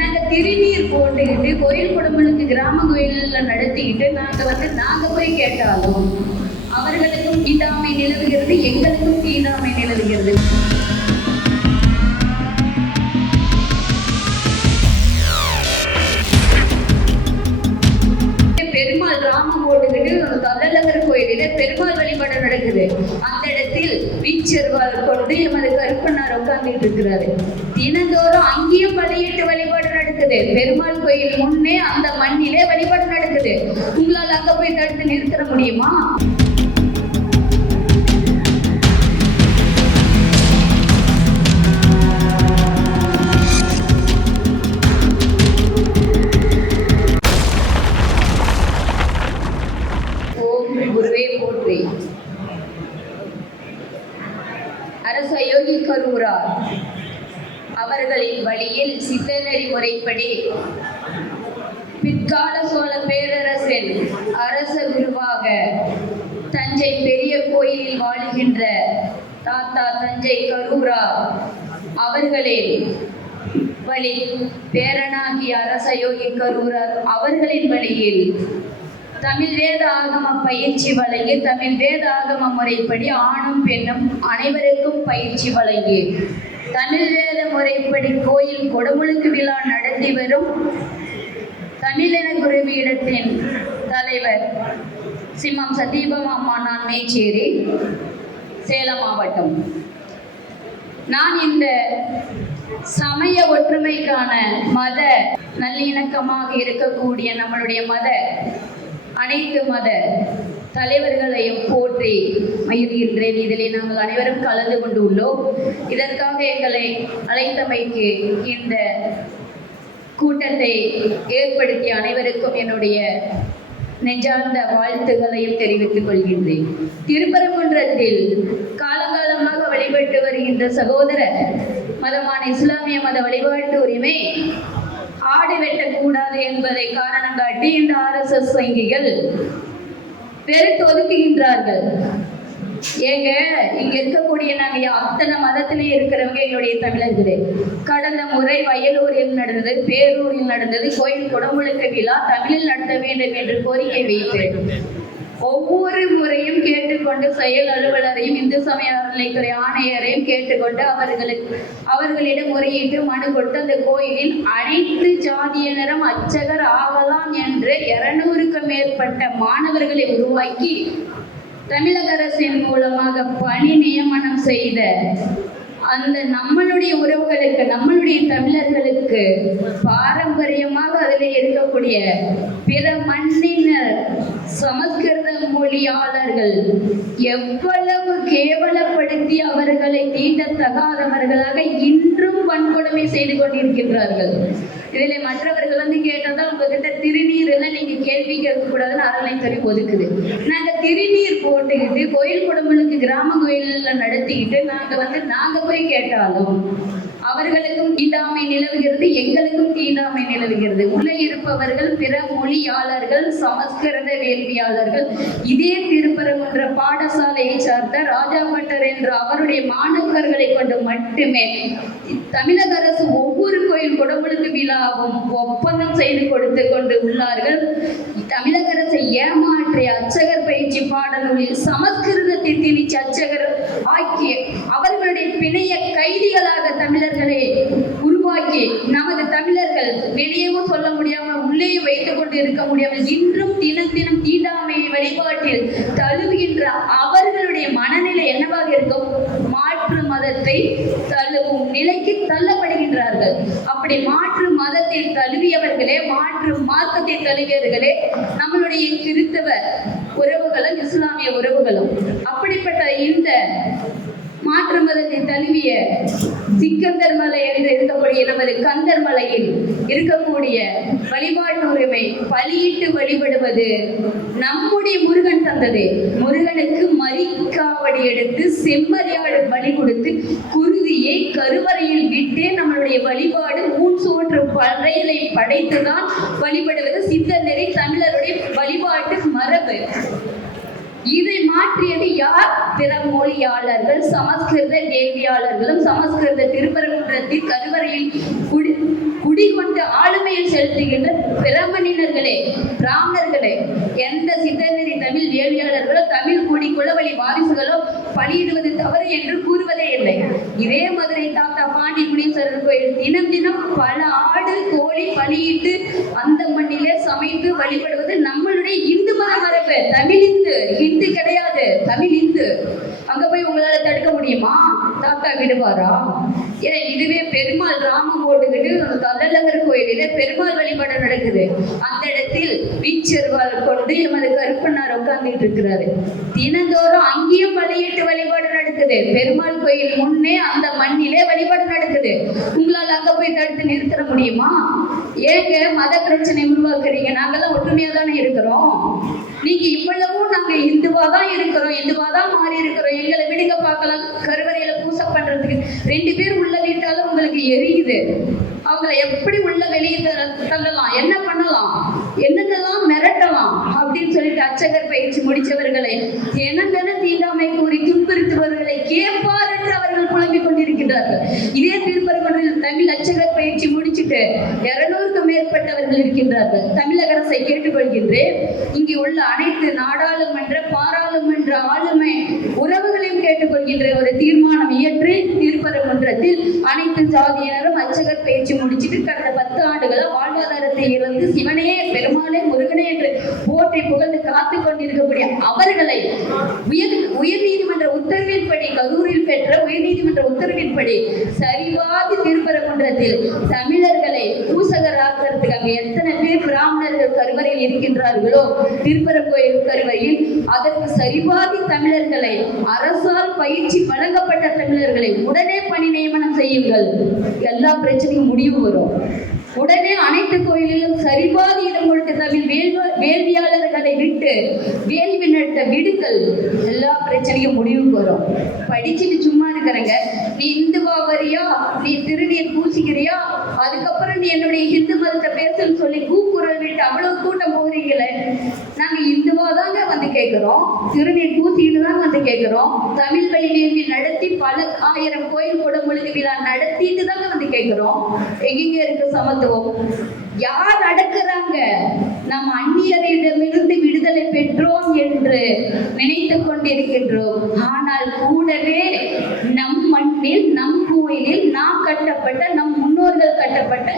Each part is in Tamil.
நாங்கள் திருநீர் போட்டுக்கிட்டு கோயில் குடும்பங்களுக்கு கிராம கோயில்ல நடத்திக்கிட்டு நாங்க வந்து நாங்க போய் கேட்டாலும் அவர்களுக்கும் தீண்டாமை நிலவுகிறது எங்களுக்கும் தீண்டாமை நிலவுகிறது. இருக்கிறாரு தினந்தோறும் அங்கேயும் பலியிட்டு வழிபாடு நடக்குது. பெருமாள் கோயில் முன்னே அந்த மண்ணிலே வழிபாடு நடக்குது. உங்களால் அங்க போய் தடுத்து நிறுத்த முடியுமா? அவர்களின் வழியில் சித்தநெறி முறைப்படி பிற்கால சோழ பேரரசின் அரச குருவாக தஞ்சை பெரிய கோயிலில் வாழுகின்ற தாத்தா தஞ்சை கரூரா அவர்களின் வழி பேரனாகிய அரச யோகி கரூரர் அவர்களின் வழியில் தமிழ் வேத ஆகம பயிற்சி வழங்கி தமிழ் வேத ஆகம முறைப்படி ஆணும் பெண்ணும் அனைவருக்கும் பயிற்சி வழங்கி தமிழ் வேத முறைப்படி கோயில் கொடமுழுக்கு விழா நடத்தி வரும். தமிழின குருவியிடத்தின் தலைவர் சிம்மம் சதீபம் அம்மா நான் மேச்சேரி சேலம் மாவட்டம். நான் இந்த சமய ஒற்றுமைக்கான மத நல்லிணக்கமாக இருக்கக்கூடிய நம்மளுடைய மத அனைத்து மத தலைவர்களையும் போற்றி. மகிழ்கின்றேன் இதிலே நாங்கள் அனைவரும் கலந்து கொண்டு உள்ளோம் இதற்காக எங்களை அழைத்தமைக்கு இந்த கூட்டத்தை ஏற்படுத்திய அனைவருக்கும் என்னுடைய நெஞ்சார்ந்த வாழ்த்துகளையும் தெரிவித்துக் கொள்கின்றேன். திருப்பரங்குன்றத்தில் காலங்காலமாக வழிபட்டு வருகின்ற சகோதரர் மதமான இஸ்லாமிய மத வழிபாட்டு உரிமை ஆடு வெட்டக்கூடாது என்பதை காரணம் காட்டி இந்த ஆர்எஸ்எஸ் வங்கிகள் வெறுத்து ஒதுக்குகின்றார்கள் ஏங்க இங்க இருக்கக்கூடிய நாங்க அத்தனை மதத்திலே இருக்கிறவங்க எங்களுடைய தமிழர்களே. கடந்த முறை வயலூரில் நடந்தது பேரூரில் நடந்தது கோயில் குடமுழுக்க விழா தமிழில் நடத்த வேண்டும் என்று கோரிக்கை வைத்தேன். ஒவ்வொரு முறையும் கேட்டுக்கொண்டு செயல் அலுவலரையும் இந்து சமய அறநிலைத்துறை ஆணையரையும் கேட்டுக்கொண்டு அவர்களுக்கு அவர்களிடம் முறையிட்டு மனு கொடுத்து அந்த கோயிலில் அனைத்து ஜாதியினரும் அச்சகர் ஆகலாம் என்று இருநூறுக்கு மேற்பட்ட மாணவர்களை உருவாக்கி தமிழக அரசின் மூலமாக பணி நியமனம் செய்த அந்த நம்மளுடைய உறவுகளுக்கு நம்மளுடைய தமிழர்களுக்கு பாரம்பரியமாக அதில் இருக்கக்கூடிய பிற மண்ணினர் சமஸ்கிருத மொழியாளர்கள் எவ்வளவு கேவலப்படுத்தி அவர்களை தீண்டத்தகாதவர்களாக இன்றும் வன்கொடுமை செய்து கொண்டிருக்கின்றார்கள். இதில் மற்றவர்கள் வந்து கேட்டதால் உங்ககிட்ட திருநீர் எல்லாம் நீங்க கேள்வி கேட்கக்கூடாதுன்னு அறநிலைத்துறை ஒதுக்குது. நாங்க திருநீர் போட்டுக்கிட்டு கோயில் குடும்பங்களுக்கு கிராம கோயில்ல நடத்திக்கிட்டு நாங்க வந்து நாங்க போய் கேட்டாலும் அவர்களுக்கும் தீண்டாமை நிலவுகிறது எங்களுக்கும் தீண்டாமை நிலவுகிறது. உள்ளே இருப்பவர்கள் பிற மொழியாளர்கள் சமஸ்கிருத வேள்வியாளர்கள். இதே திருப்பரங்குன்ற பாடசாலையை சார்ந்த ராஜா பட்டர் என்ற அவருடைய மாணவர்களை கொண்டு மட்டுமே தமிழக அரசு ஒவ்வொரு கோயில் குடமுழுக்கு விழாவும் ஒப்பந்தம் செய்து கொடுத்து கொண்டு உள்ளார்கள். தமிழக அரசை ஏமாற்றிய அர்ச்சகர் பயிற்சி பாடநூலில் சமஸ்கிருதத்தை திணிச்சு அச்சகர் ஆக்கிய அவர்களுடைய பிணைய கைதிகளாக தமிழர்களை உருவாக்கி நமது தமிழர்கள் வெளியேவும் சொல்ல முடியாமல் உள்ளேயும் வைத்துக் கொண்டு இருக்க முடியாமல் இன்றும் தினம் தினம் தீண்டாமை வழிபாட்டில் தழுவுகின்ற அவர்களுடைய மனநிலை என்னவாக இருக்கும்? மாற்று மதத்தை தழுவும் நிலைக்கு தள்ளப்படுகின்றார்கள். அப்படி மாற்று மதத்தை தழுவியவர்களே மாற்று மார்க்கத்தை தழுவியவர்களே நம்மளுடைய கிறித்தவ உறவுகளும் இஸ்லாமிய உறவுகளும் அப்படிப்பட்ட இந்த மாற்று மதத்தை தழுவிய சிக்கந்தர் என்று இருக்கக்கூடிய நமது கந்தர் மலையில் இருக்கக்கூடிய வழிபாட்டு உரிமை பலியிட்டு வழிபடுவது நம்முடைய முருகன் தந்தது. முருகனுக்கு மரிக்காவடி எடுத்து செம்மறியாடு பலி கொடுத்து குருதியை கருவறையில் விட்டு நம்மளுடைய வழிபாடு மூன் சோற்று பறையலை படைத்துதான் வழிபடுவது. சித்த நெறி தமிழருடைய இதை மாற்றியது யார்? பிற மொழியாளர்கள் சமஸ்கிருத கேள்வியாளர்களும் சமஸ்கிருத திருப்பரங்குன்றத்தில் கருவறையில் குடி குடிகொண்டு ஆளுமையில் செலுத்துகின்ற பிறமணினர்களே பிராமணர்களே எந்த சித்தநெறி தமிழ் வேள்வியாளர்களோ தமிழ் அப்படி குலவழி வாரிசுகளோ பலியிடுவது தவறு என்று கூறுவதே இல்லை. இதே மதுரை தாத்தா பாண்டி குடீஸ்வரர் கோயில் தினம் தினம் பல ஆடு கோழி பலியிட்டு அந்த மண்ணிலே சமைத்து வழிபடுவது நம்மளுடைய இந்து மத மரபு தமிழ் இந்து ஹிந்து கிடையாது தமிழ் இந்து அங்க போய் உங்களால தடுக்க முடியுமா? தாத்தா விடுவாரா ஏன் இதுவே பெருமாள் ராமம் போட்டுக்கிட்டு கல்லழகர் கோயிலில பெருமாள் வழிபாடு நடக்குது. அந்த இடத்தில் வீச்சர்வால் கொண்டு எமது கருப்பண்ணார் உட்கார்ந்துட்டு இருக்கிறாரு. தினந்தோறும் அங்கேயும் பள்ளியிட்டு வழிபாடு நடக்குது. பெருமாள் கோயில் முன்னே அந்த மண்ணிலே வழிபாடு நடக்குது. உங்களால் அங்க போய் தடுத்து நிறுத்த முடியுமா? ஏங்க மத பிரச்சனை உருவாக்குறீங்க. நாங்கெல்லாம் ஒற்றுமையா தானே இருக்கிறோம். நீங்க இவ்வளவும் நாங்க இந்துவா தான் இருக்கிறோம். இந்துவா தான் மாறி இருக்கிறோம் எங்களை விடுங்க பார்க்கலாம். கருவறையில எரியுது. அவங்கள எப்படி உள்ள வெளியே தள்ளலாம்? என்ன பண்ணலாம்? என்னென்னலாம் மிரட்டலாம்? அப்படின்னு சொல்லிட்டு அச்சகர் பயிற்சி முடிச்சவர்களை தினம் தீண்டாமை கூறி துன்புறுத்துபவர்களை கேட்பார் என்று அவர்கள் புலம்பிக் கொண்டிருக்கின்றார்கள். இதே திருப்பரங்குன்றில் தமிழ் அச்சகர் பயிற்சி முடிச்சுட்டு இருநூறுக்கும் மேற்பட்டவர்கள் இருக்கின்றார்கள். தமிழக அரசை கேட்டுக்கொள்கின்றேன். இங்கு உள்ள அனைத்து நாடாளுமன்ற பாராளுமன்ற ஆளுமை உறவுகளையும் கேட்டுக்கொள்கின்ற ஒரு தீர்மானம் இயற்றி அனைத்து ஜாதியினரும் அச்சகர் பயிற்சி முடிச்சுட்டு கடந்த பத்து ஆண்டுகளா வாழ்வாதாரத்தை இழந்து சிவனே பெருமாளே முருகனே என்று போற்றி புகழ்ந்து காத்து கொண்டிருக்கக்கூடிய அவர்களை உயர் உயர் நீதிமன்ற உத்தரவின்படி கரூரில் பெற்ற உயர் நீதிமன்ற உத்தரவின்படி சரிவாதி திருப்பரங்குன்றத்தில் தமிழர்களை பூசகராக்கிறதுக்காக பிராமணர்கள் கருவறையில் இருக்கின்றார்களோ திருப்பரங்கோயில் கருவறையில் அதற்கு சரிபாதி தமிழர்களை அரசால் பயிற்சி வழங்கப்பட்ட தமிழர்களை உடனே பணி நியமனம் செய்யுங்கள். எல்லா பிரச்சனையும் முடிவு வரும். உடனே அனைத்து கோயிலிலும் சரிபாதி இடம் கொடுத்த தமிழ் வேள்வ வேள்வியாளர்களை விட்டு வேள்வி நடத்த விடுங்கள். எல்லா பிரச்சனையும் முடிவுக்கு வரும். படிச்சுட்டு சும்மா இருக்கிறங்க. நீ இந்துவா வரியா? நீ திருநீர் பூசிக்கிறியா? வந்து என்னுடைய ஹிந்து மதத்தை பேசுன்னு சொல்லி கூக்குரல் விட்டு அவ்வளவு கூட்டம் போறீங்களே நாங்க இந்துவா தாங்க வந்து கேட்கிறோம் திருநீர் பூசிட்டு தான் வந்து கேட்கிறோம் தமிழ் வழி நேர்வி நடத்தி பல ஆயிரம் கோயில் குடமுழுக்கு விழா நடத்திட்டு தாங்க வந்து கேட்கிறோம் எங்கெங்க இருக்கு சமத்துவம்? யார் அடக்குறாங்க நம் அந்நியரிடமிருந்து விடுதலை பெற்றோம் என்று நினைத்து கொண்டிருக்கின்றோம். ஆனால் கூடவே நம் மண்ணில் நம் கோயிலில் நாம் கட்டப்பட்ட நம் முன் கட்டப்பட்ட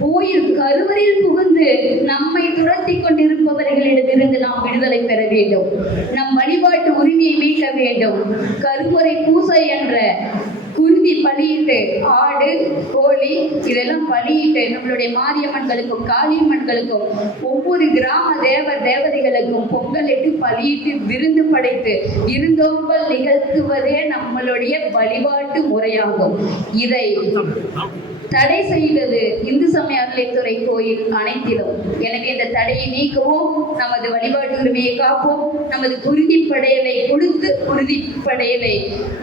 கோயில் கருவறையில் புகுந்து நம்மை துரத்தி கொண்டிருப்பவர்களிடமிருந்து நாம் விடுதலை பெற வேண்டும். நம் வழிபாட்டு உரிமையை மீட்க வேண்டும். கருவறை பூசை என்ற குருதி பலியிட்டு ஆடு கோழி இதெல்லாம் பலியிட்டு நம்மளுடைய மாரியம்மன்களுக்கும் காளியம்மன்களுக்கும் ஒவ்வொரு கிராம தேவர் தேவதைகளுக்கும் பொங்கலிட்டு பலியிட்டு விருந்து படைத்து விருந்தோம்பல் நிகழ்த்துவதே நம்மளுடைய வழிபாட்டு முறையாகும். இதை தடை செய்தது இந்து சமய அறநிலைத்துறை கோயில் அனைத்திலும். எனவே இந்த தடையை நீக்கவும் நமது வழிபாட்டு உரிமையை காப்போம் நமது உறுதிப்படையலை கொடுத்து உறுதிப்படையலை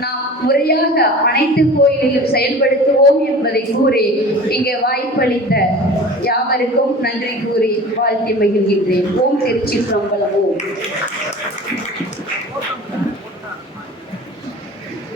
நாம் முறையாக அனைத்து கோயிலிலும் செயல்படுத்துவோம் என்பதை கூறி இங்கே வாய்ப்பளித்த யாவருக்கும் நன்றி கூறி வாழ்த்தி மகிழ்கின்றேன். ஓம் திருச்சி பிரம்பலம் ஓம்